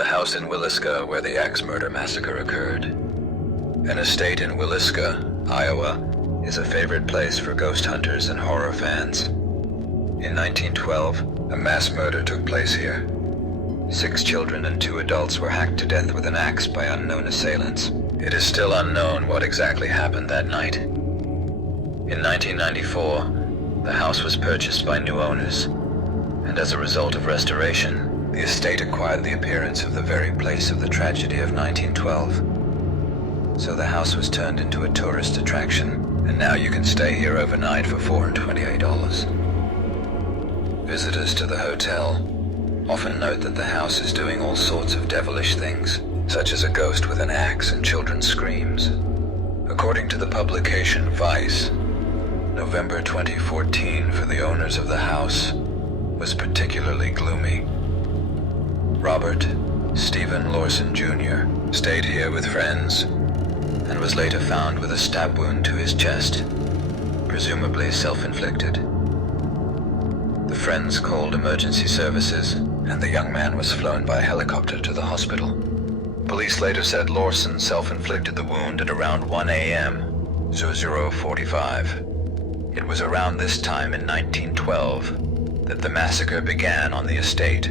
the house in Willisca where the axe murder massacre occurred. An estate in Willisca, Iowa, is a favorite place for ghost hunters and horror fans. In 1912, a mass murder took place here. 6 children and 2 adults were hacked to death with an axe by unknown assailants. It is still unknown what exactly happened that night. In 1994, the house was purchased by new owners, and as a result of restoration, the estate acquired the appearance of the very place of the tragedy of 1912. So the house was turned into a tourist attraction, and now you can stay here overnight for $428. Visitors to the hotel often note that the house is doing all sorts of devilish things, such as a ghost with an axe and children's screams. According to the publication Vice, November 2014 for the owners of the house was particularly gloomy. Robert Stephen Lawson Jr. stayed here with friends and was later found with a stab wound to his chest, presumably self-inflicted. The friends called emergency services, and the young man was flown by helicopter to the hospital. Police later said Lawson self-inflicted the wound at around 1 a.m., 00:45. It was around this time in 1912 that the massacre began on the estate.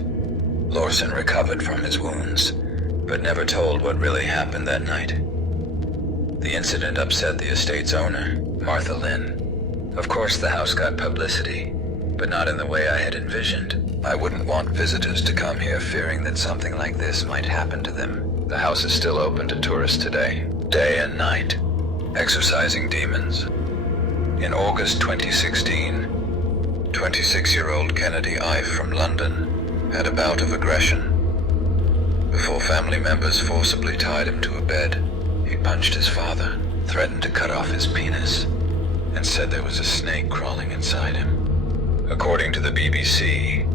Lawson recovered from his wounds, but never told what really happened that night. The incident upset the estate's owner, Martha Lynn. Of course, the house got publicity, but not in the way I had envisioned. I wouldn't want visitors to come here fearing that something like this might happen to them. The house is still open to tourists today, day and night, exorcising demons. In August 2016, 26-year-old Kennedy Ife from London had a bout of aggression. Before family members forcibly tied him to a bed, he punched his father, threatened to cut off his penis, and said there was a snake crawling inside him. According to the BBC,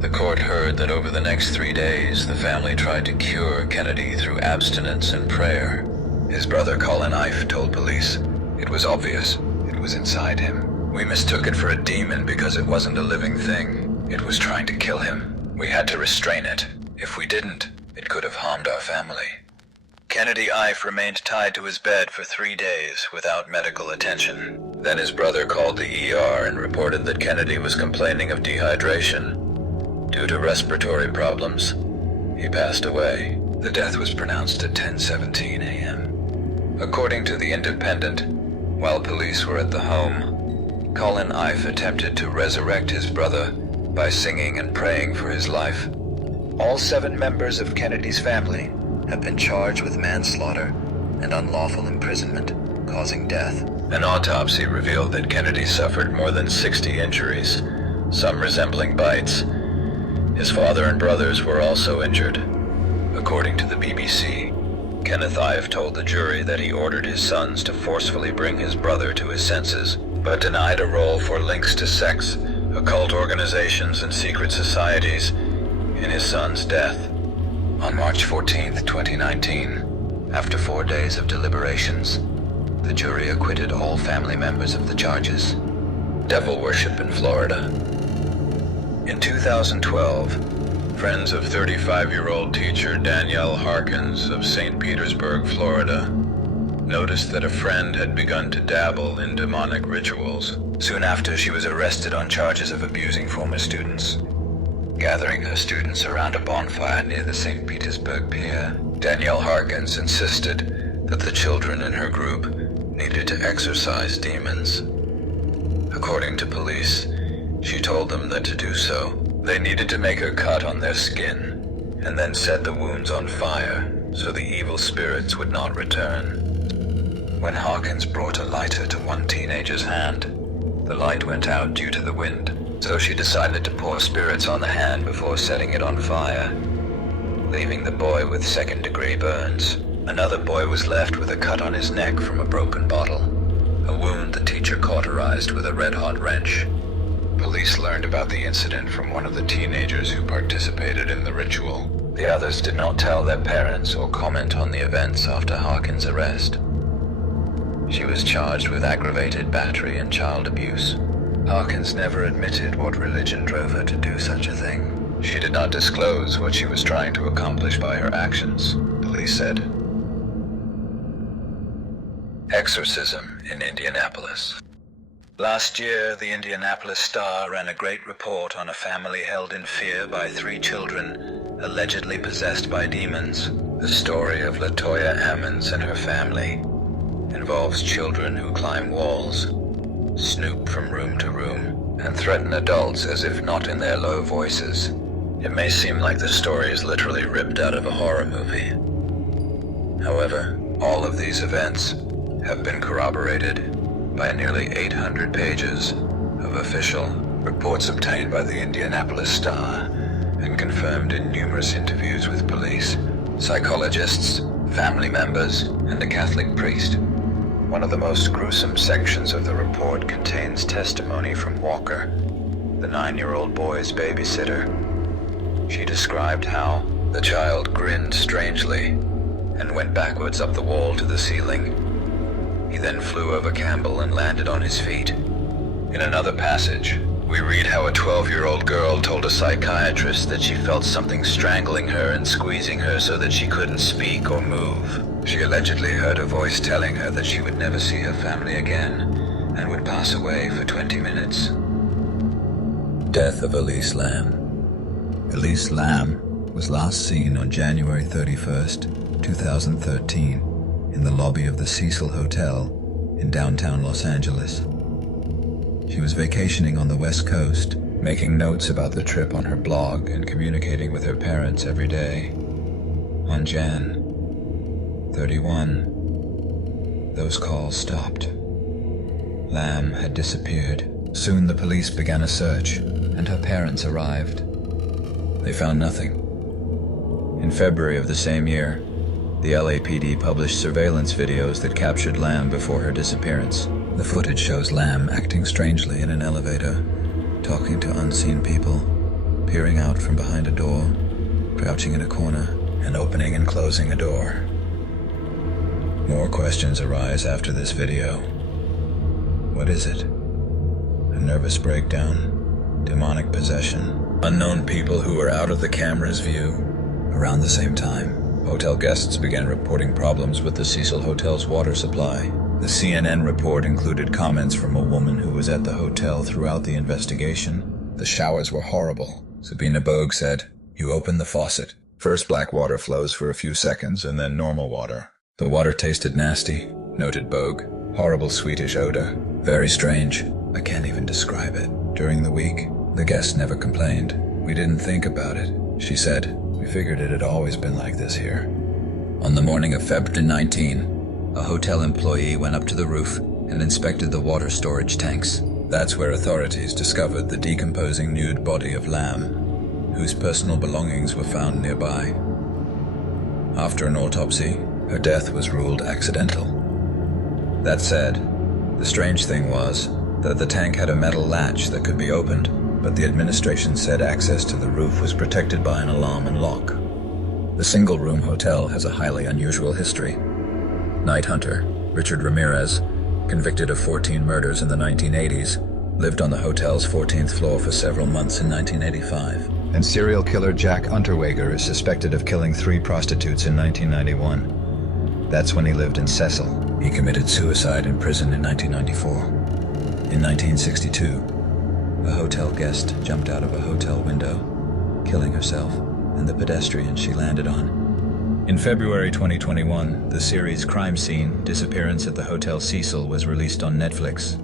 the court heard that over the next 3 days, the family tried to cure Kennedy through abstinence and prayer. His brother Colin Ife told police it was obvious it was inside him. We mistook it for a demon because it wasn't a living thing. It was trying to kill him. We had to restrain it. If we didn't, it could have harmed our family. Kennedy Ife remained tied to his bed for 3 days without medical attention. Then his brother called the ER and reported that Kennedy was complaining of dehydration. Due to respiratory problems, he passed away. The death was pronounced at 10:17 a.m. According to The Independent, while police were at the home, Colin Ife attempted to resurrect his brother by singing and praying for his life. All 7 members of Kennedy's family have been charged with manslaughter and unlawful imprisonment, causing death. An autopsy revealed that Kennedy suffered more than 60 injuries, some resembling bites. His father and brothers were also injured. According to the BBC, Kenneth Ife told the jury that he ordered his sons to forcefully bring his brother to his senses, but denied a role for links to sex, occult organizations, and secret societies in his son's death. On March 14, 2019, after 4 days of deliberations, the jury acquitted all family members of the charges. Devil worship in Florida. In 2012, friends of 35-year-old teacher Danielle Harkins of St. Petersburg, Florida, noticed that a friend had begun to dabble in demonic rituals. Soon after, she was arrested on charges of abusing former students. Gathering her students around a bonfire near the St. Petersburg Pier, Danielle Harkins insisted that the children in her group needed to exorcise demons. According to police, she told them that to do so, they needed to make a cut on their skin and then set the wounds on fire so the evil spirits would not return. When Harkins brought a lighter to one teenager's hand, the light went out due to the wind, so she decided to pour spirits on the hand before setting it on fire, leaving the boy with second-degree burns. Another boy was left with a cut on his neck from a broken bottle, a wound the teacher cauterized with a red-hot wrench. Police learned about the incident from one of the teenagers who participated in the ritual. The others did not tell their parents or comment on the events after Harkins' arrest. She was charged with aggravated battery and child abuse. Harkins never admitted what religion drove her to do such a thing. She did not disclose what she was trying to accomplish by her actions, police said. Exorcism in Indianapolis. Last year, the Indianapolis Star ran a great report on a family held in fear by 3 children, allegedly possessed by demons. The story of LaToya Ammons and her family involves children who climb walls, snoop from room to room, and threaten adults as if not in their low voices. It may seem like the story is literally ripped out of a horror movie. However, all of these events have been corroborated by nearly 800 pages of official reports obtained by the Indianapolis Star and confirmed in numerous interviews with police, psychologists, family members, and a Catholic priest. One of the most gruesome sections of the report contains testimony from Walker, the 9-year-old boy's babysitter. She described how the child grinned strangely and went backwards up the wall to the ceiling. He then flew over Campbell and landed on his feet. In another passage, we read how a 12-year-old girl told a psychiatrist that she felt something strangling her and squeezing her so that she couldn't speak or move. She allegedly heard a voice telling her that she would never see her family again and would pass away for 20 minutes. Death of Elise Lam. Elise Lam was last seen on January 31st, 2013, in the lobby of the Cecil Hotel in downtown Los Angeles. She was vacationing on the West Coast, making notes about the trip on her blog and communicating with her parents every day. On Jan 31, those calls stopped. Lam had disappeared. Soon the police began a search, and her parents arrived. They found nothing. In February of the same year, the LAPD published surveillance videos that captured Lam before her disappearance. The footage shows Lam acting strangely in an elevator, talking to unseen people, peering out from behind a door, crouching in a corner, and opening and closing a door. More questions arise after this video. What is it? A nervous breakdown? Demonic possession? Unknown people who were out of the camera's view? Around the same time, hotel guests began reporting problems with the Cecil Hotel's water supply. The CNN report included comments from a woman who was at the hotel throughout the investigation. The showers were horrible. Sabina Bogue said, "You open the faucet. First black water flows for a few seconds and then normal water. The water tasted nasty," noted Bogue. "Horrible sweetish odor. Very strange. I can't even describe it." During the week, the guests never complained. "We didn't think about it," she said. "We figured it had always been like this here." On the morning of February 19, a hotel employee went up to the roof and inspected the water storage tanks. That's where authorities discovered the decomposing nude body of Lam, whose personal belongings were found nearby. After an autopsy, her death was ruled accidental. That said, the strange thing was that the tank had a metal latch that could be opened, but the administration said access to the roof was protected by an alarm and lock. The single-room hotel has a highly unusual history. Night hunter Richard Ramirez, convicted of 14 murders in the 1980s, lived on the hotel's 14th floor for several months in 1985. And serial killer Jack Unterweger is suspected of killing 3 prostitutes in 1991. That's when he lived in Cecil. He committed suicide in prison in 1994. In 1962, a hotel guest jumped out of a hotel window, killing herself and the pedestrian she landed on. In February 2021, the series Crime Scene: Disappearance at the Hotel Cecil was released on Netflix.